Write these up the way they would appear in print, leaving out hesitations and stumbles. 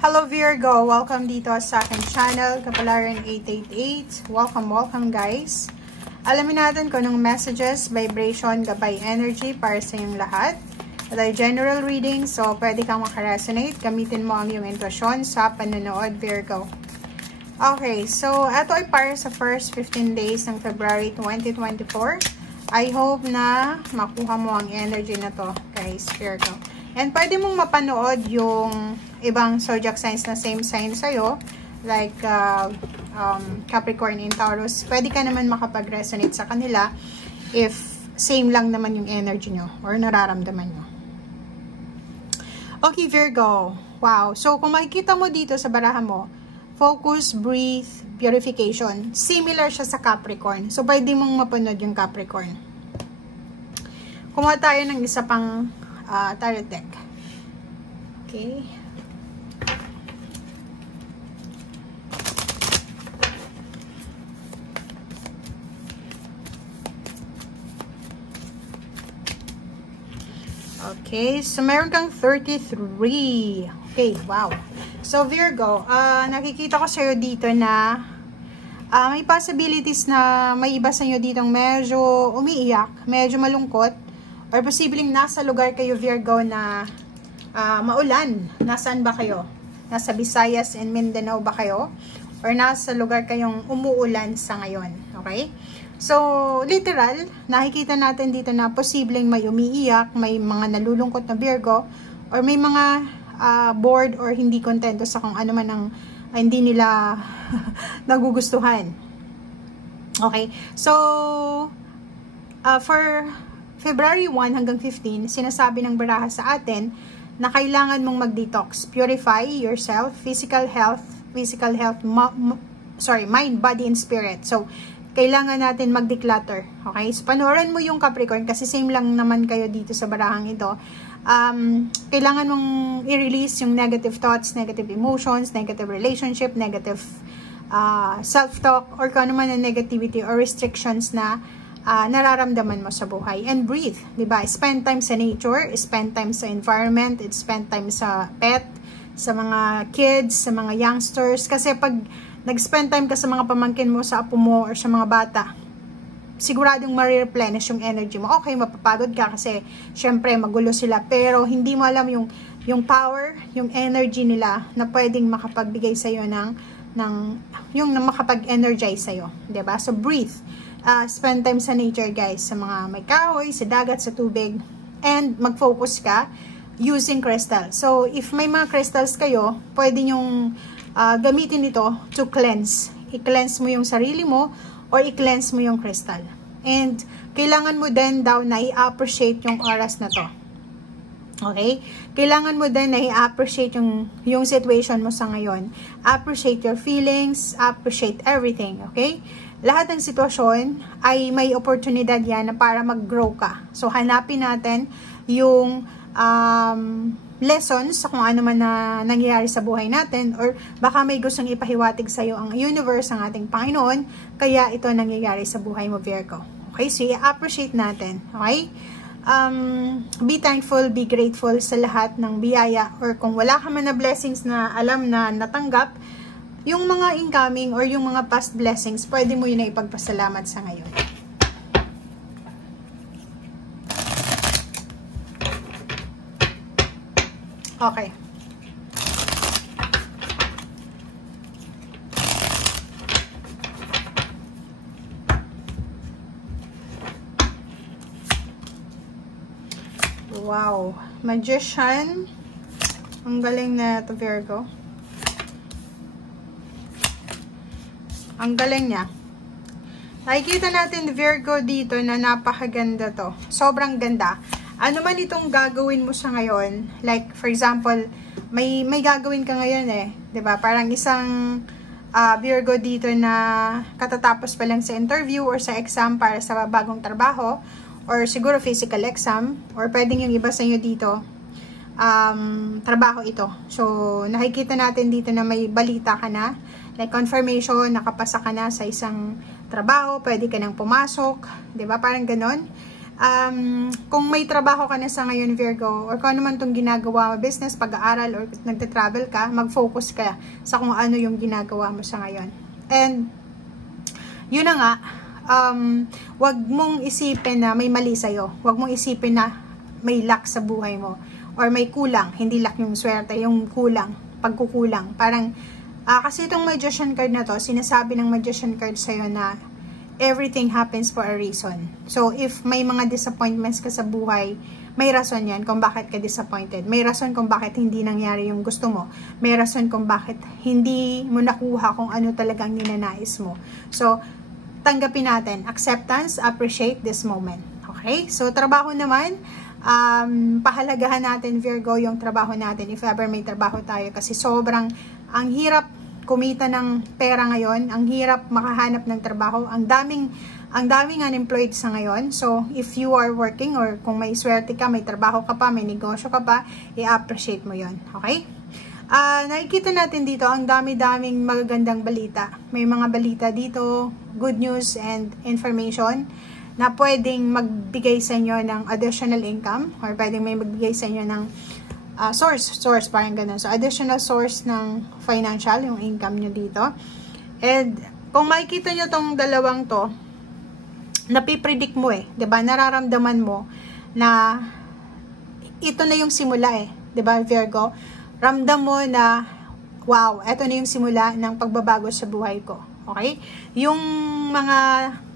Hello Virgo! Welcome dito sa aking channel, Kapalaran 888. Welcome guys! Alamin natin kung anong messages, vibration, gabay energy para sa inyong lahat. Ito ay general reading, so pwede kang makaresonate. Gamitin mo ang iyong intuition sa panonood, Virgo. Okay, so ito ay para sa first 15 days ng February 2024. I hope na makuha mo ang energy na to, guys, Virgo. And pwede mong mapanood yung ibang zodiac signs na same sign sa'yo, like Capricorn and Taurus. Pwede ka naman makapag-resonate sa kanila if same lang naman yung energy nyo or nararamdaman nyo. Okay, Virgo. Wow. So, kung makikita mo dito sa baraha mo, focus, breathe, purification. Similar siya sa Capricorn. So, pwede mong mapanood yung Capricorn. Kumuha tayo ng isa pang tarot deck. Okay. Okay, so meron kang 33. Okay, wow. So Virgo, nakikita ko sa'yo dito na may possibilities na may iba sa'yo ditong medyo umiiyak, medyo malungkot, or posibleng nasa lugar kayo, Virgo, na maulan. Nasaan ba kayo? Nasa Visayas and Mindanao ba kayo? Or nasa lugar kayong umuulan sa ngayon? Okay? So, literal, nakikita natin dito na posibleng may umiiyak, may mga nalulungkot na Virgo, or may mga bored or hindi kontento sa kung ano man ang hindi nila nagugustuhan. Okay? So, for February 1 hanggang 15, sinasabi ng baraha sa atin na kailangan mong mag-detox, purify yourself, physical health, mind, body, and spirit. So, kailangan natin mag-declutter. Okay? So, panoorin mo yung Capricorn kasi same lang naman kayo dito sa barahang ito. Kailangan mong i-release yung negative thoughts, negative emotions, negative relationship, negative self-talk, or kung ano man ang negativity or restrictions na nararamdaman mo sa buhay. And breathe, diba? Spend time sa nature, spend time sa environment, spend time sa pet, sa mga kids, sa mga youngsters. Kasi pag nag-spend time ka sa mga pamangkin mo, sa apo mo, or sa mga bata, siguradong ma-replenish yung energy mo. Okay, mapapagod ka kasi syempre magulo sila, pero hindi mo alam yung power, yung energy nila na pwedeng makapagbigay sa'yo yung makapag-energize sa'yo. Diba? So breathe. Spend time sa nature, guys, sa mga may kahoy, sa dagat, sa tubig, and mag-focus ka using crystal. So, if may mga crystals kayo, pwede nyong gamitin ito to cleanse. I-cleanse mo yung sarili mo or i-cleanse mo yung crystal. And, kailangan mo din daw na i-appreciate yung oras na to. Okay? Kailangan mo din na i-appreciate yung situation mo sa ngayon. Appreciate your feelings, appreciate everything, okay? Lahat ng sitwasyon ay may oportunidad yan na para mag-grow ka. So, hanapin natin yung lessons sa kung ano man na nangyayari sa buhay natin, or baka may gustong ipahiwatig sa'yo ang universe, ang ating Panginoon, kaya ito nangyayari sa buhay mo, Virgo. Okay? So, i-appreciate natin. Okay? Be thankful, be grateful sa lahat ng biyaya, or kung wala ka man na blessings na alam na natanggap, yung mga incoming or yung mga past blessings, pwede mo yun na ipagpasalamat sa ngayon. Okay. Wow. Magician. Ang galing na ito, Virgo. Ang galing niya. Nakikita natin, Virgo, dito na napakaganda to. Sobrang ganda. Ano man itong gagawin mo sa ngayon, like, for example, may gagawin ka ngayon diba? Parang isang Virgo dito na katatapos pa lang sa interview or sa exam para sa bagong trabaho, or siguro physical exam, or pwedeng yung iba sa inyo dito, trabaho ito. So, nakikita natin dito na may balita ka na, like confirmation, nakapasa ka na sa isang trabaho, pwede ka nang pumasok, diba? Parang ganon. Kung may trabaho ka na sa ngayon, Virgo, or kung ano man itong ginagawa mo, business, pag-aaral, or nagte-travel ka, mag-focus ka sa kung ano yung ginagawa mo sa ngayon. And, yun na nga, wag mong isipin na may mali sa'yo. Wag mong isipin na may lack sa buhay mo. Or may kulang. Hindi lack yung swerte, yung kulang, pagkukulang. Parang, kasi itong Magician card na to, sinasabi ng Magician card sa'yo na everything happens for a reason. So, if may mga disappointments ka sa buhay, may rason yan kung bakit ka disappointed. May rason kung bakit hindi nangyari yung gusto mo. May rason kung bakit hindi mo nakuha kung ano talagang ninanais mo. So, tanggapin natin. Acceptance, appreciate this moment. Okay? So, trabaho naman, pahalagahan natin, Virgo, yung trabaho natin. If ever may trabaho tayo. Kasi sobrang, ang hirap kumita ng pera ngayon, ang hirap makahanap ng trabaho, ang daming unemployed sa ngayon. So, if you are working or kung may swerte ka, may trabaho ka pa, may negosyo ka pa, i-appreciate mo yon. Okay? Nakikita natin dito, ang dami-daming magagandang balita. May mga balita dito, good news and information na pwedeng magbigay sa inyo ng additional income or pwedeng may magbigay sa inyo ng source, parang ganun. So, additional source ng financial, yung income nyo dito. And, kung makikita nyo tong dalawang to, napipredict mo diba? Nararamdaman mo na ito na yung simula diba, Virgo? Ramdam mo na, wow, ito na yung simula ng pagbabago sa buhay ko. Okay? Yung mga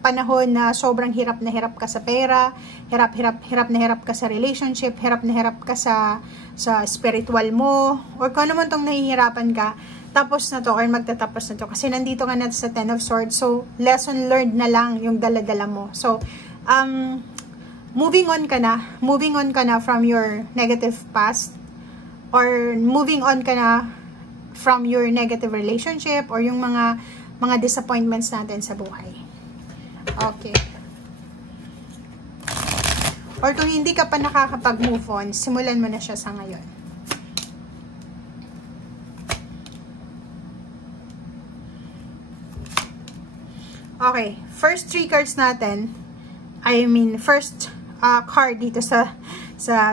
panahon na sobrang hirap na hirap ka sa pera, hirap na hirap ka sa relationship, hirap na hirap ka sa spiritual mo, or kung ano man tong nahihirapan ka, tapos na to, or magtatapos na to. Kasi nandito ka na sa Ten of Swords, so lesson learned na lang yung dala-dala mo. So, moving on ka na from your negative past, or moving on ka na from your negative relationship, or yung mga disappointments natin sa buhay. Okay. Or kung hindi ka pa nakakapag-move on, simulan mo na siya sa ngayon. Okay. First 3 cards natin, first card dito sa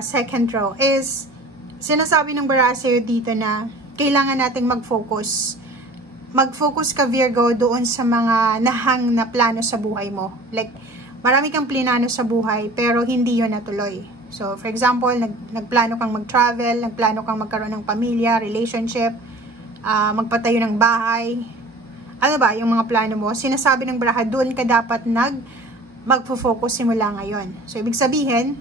second row is, sinasabi ng Baraseo dito na kailangan nating mag-focus. Mag-focus ka, Virgo, doon sa mga nahang na plano sa buhay mo. Like, marami kang plinano sa buhay, pero hindi yun natuloy. So, for example, nagplano kang mag-travel, nagplano kang magkaroon ng pamilya, relationship, magpatayo ng bahay. Ano ba, yung mga plano mo? Sinasabi ng baraha, doon ka dapat mag-focus simula ngayon. So, ibig sabihin,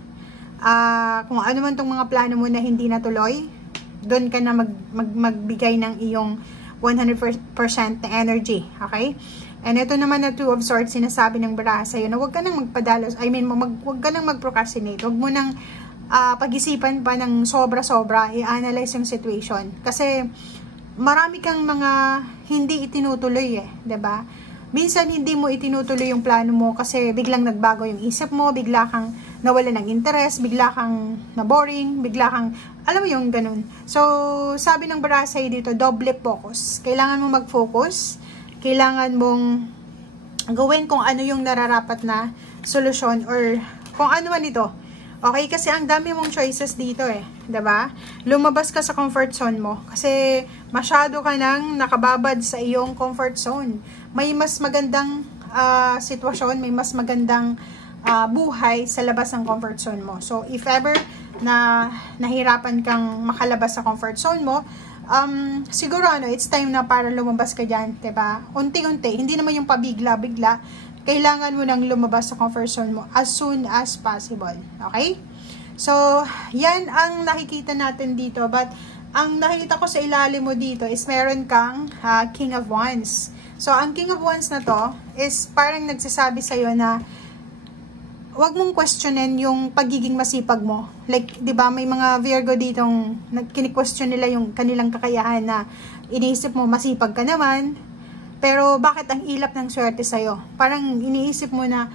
kung ano man tong mga plano mo na hindi natuloy, doon ka na magbigay ng iyong 100% na energy. Okay? And ito naman na Two of Swords, sinasabi ng baraha sa'yo na huwag ka nang magpadalos. Huwag ka nang mag-procrastinate. Huwag mo nang pag-isipan pa ng sobra-sobra, i-analyze yung situation. Kasi marami kang mga hindi itinutuloy diba? Minsan hindi mo itinutuloy yung plano mo kasi biglang nagbago yung isip mo, bigla kang nawala ng interest, bigla kang na-boring, bigla kang, alam mo yung ganun. So, sabi ng Barasay dito, double focus. Kailangan mo mag-focus, kailangan mong gawin kung ano yung nararapat na solusyon or kung ano man ito. Okay, kasi ang dami mong choices dito diba? Lumabas ka sa comfort zone mo kasi masyado ka nang nakababad sa iyong comfort zone. May mas magandang sitwasyon, may mas magandang buhay sa labas ng comfort zone mo. So, if ever na nahirapan kang makalabas sa comfort zone mo, siguro it's time na para lumabas ka dyan, diba? Unti-unti, hindi naman yung pabigla-bigla, kailangan mo nang lumabas sa comfort zone mo as soon as possible. Okay? So, yan ang nakikita natin dito. But, ang nakikita ko sa ilalim mo dito is meron kang King of Wands. So, ang King of Wands na to is parang nagsasabi sa'yo na wag mong questionin yung pagiging masipag mo. Like, di ba, may mga Virgo ditong kini-question nila yung kanilang kakayahan na iniisip mo masipag ka naman, pero bakit ang ilap ng swerte sa'yo? Parang iniisip mo na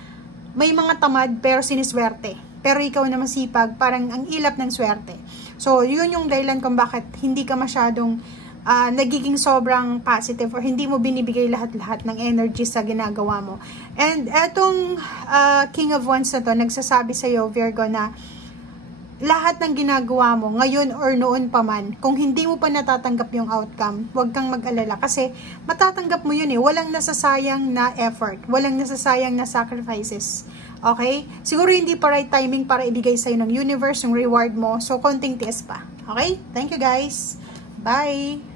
may mga tamad pero siniswerte. Pero ikaw na masipag, parang ang ilap ng swerte. So, yun yung dahilan kung bakit hindi ka masyadong nagiging sobrang positive or hindi mo binibigay lahat-lahat ng energy sa ginagawa mo. And etong King of Wands na to, nagsasabi sa'yo, Virgo, na lahat ng ginagawa mo, ngayon or noon pa man, kung hindi mo pa natatanggap yung outcome, huwag kang mag-alala kasi matatanggap mo yun eh. Walang nasasayang na effort, walang nasasayang na sacrifices. Okay? Siguro hindi pa right timing para ibigay sa'yo ng universe yung reward mo, so konting tiis pa. Okay? Thank you guys. Bye!